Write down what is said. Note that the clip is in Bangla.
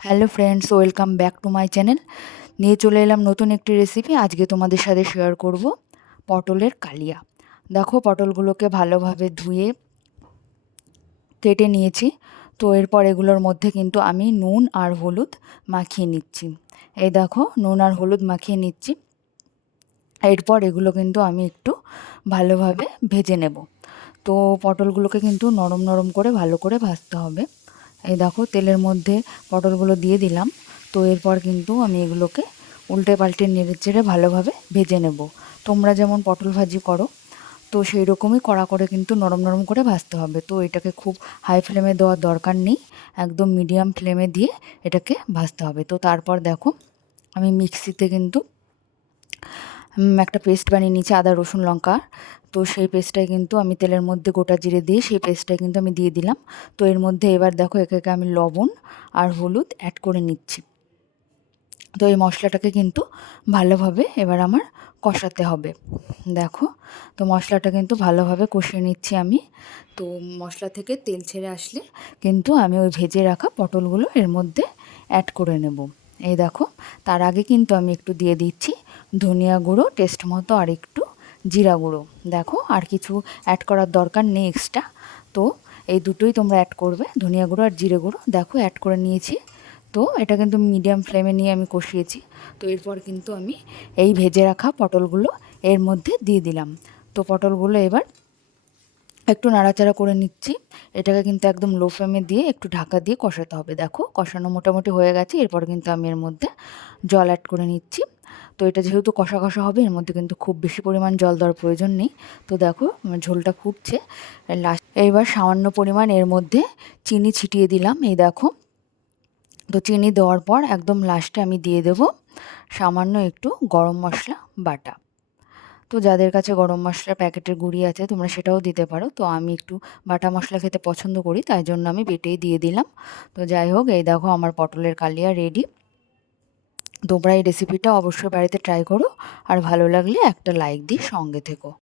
Hello friends welcome back to my channel নিয়ে চলে এলাম নতুন একটি রেসিপি আজকে তোমাদের সাথে শেয়ার করব, পটলের কালিয়া। দেখো পটলগুলোকে ভালোভাবে ধুয়ে কেটে নিয়েছি। তো এরপর এগুলোর মধ্যে কিন্তু আমি নুন আর হলুদ মাখিয়ে নিচ্ছি। এই দেখো, নুন আর হলুদ মাখিয়ে নিচ্ছি। এরপর এগুলো কিন্তু আমি একটু ভালোভাবে ভেজে নেব। তো পটলগুলোকে কিন্তু নরম নরম করে ভালো করে ভাজতে হবে। এই দেখো তেলের মধ্যে পটলগুলো দিয়ে দিলাম। তো এরপর কিন্তু আমি এগুলোকে উল্টে পাল্টে নেড়ে চেড়ে ভালোভাবে ভেজে নেব। তোমরা যেমন পটল ভাজি করো, তো সেই রকমই কড়া করে কিন্তু নরম নরম করে ভাজতে হবে। তো এটাকে খুব হাই ফ্লেমে দেওয়ার দরকার নেই, একদম মিডিয়াম ফ্লেমে দিয়ে এটাকে ভাজতে হবে। তো তারপর দেখো, আমি মিক্সিতে কিন্তু একটা পেস্ট বানিয়ে নিয়েছি, আদা, রসুন, লঙ্কা। তো সেই পেস্টটাই কিন্তু আমি তেলের মধ্যে গোটা জিরে দিয়ে সেই পেস্টটাই কিন্তু আমি দিয়ে দিলাম। তো এর মধ্যে এবার দেখো, একে একে আমি লবণ আর হলুদ অ্যাড করে নিচ্ছি। তো এই মশলাটাকে কিন্তু ভালোভাবে এবার আমার কষাতে হবে। দেখো, তো মশলাটা কিন্তু ভালোভাবে কষিয়ে নিচ্ছি আমি। তো মশলা থেকে তেল ছেড়ে আসলে কিন্তু আমি ওই ভেজে রাখা পটলগুলো এর মধ্যে অ্যাড করে নেব। এই দেখো, তার আগে কিন্তু আমি একটু দিয়ে দিচ্ছি ধনিয়া গুঁড়ো, টেস্ট মতো আর একটু জিরা গুঁড়ো। দেখো, আর কিছু অ্যাড করার দরকার নেই এক্সট্রা তো এই দুটোই তোমরা অ্যাড করবে, ধনিয়া গুঁড়ো আর জিরে গুঁড়ো। দেখো অ্যাড করে নিয়েছি। তো এটা কিন্তু মিডিয়াম ফ্লেমে নিয়ে আমি কষিয়েছি। তো এরপর কিন্তু আমি এই ভেজে রাখা পটলগুলো এর মধ্যে দিয়ে দিলাম। তো পটলগুলো এবার একটু নাড়াচাড়া করে নিচ্ছি। এটাকে কিন্তু একদম লো ফ্লেমে দিয়ে একটু ঢাকা দিয়ে কষাতে হবে। দেখো, কষানো মোটামুটি হয়ে গেছে। এরপর কিন্তু আমি এর মধ্যে জল অ্যাড করে নিচ্ছি। তো এটা যেহেতু কষা কষা হবে, এর মধ্যে কিন্তু খুব বেশি পরিমাণ জল দেওয়ার প্রয়োজন নেই। তো দেখো ঝোলটা ফুটছে। লাস্ট এইবার সামান্য পরিমাণ এর মধ্যে চিনি ছিটিয়ে দিলাম। এই দেখো, তো চিনি দেওয়ার পর একদম লাস্টে আমি দিয়ে দেব সামান্য একটু গরম মশলা বাটা। তো যাদের কাছে গরম মশলার প্যাকেটের গুঁড়ি আছে, তোমরা সেটাও দিতে পারো। তো আমি একটু বাটা মশলা খেতে পছন্দ করি, তাই জন্য আমি বেটেই দিয়ে দিলাম। তো যাই হোক, এই দেখো, আমার পটলের কালিয়া রেডি তোমরা এই রেসিপিটা অবশ্যই বাড়িতে ট্রাই করো। আর ভালো লাগলে একটা লাইক দিই সঙ্গে থেকো।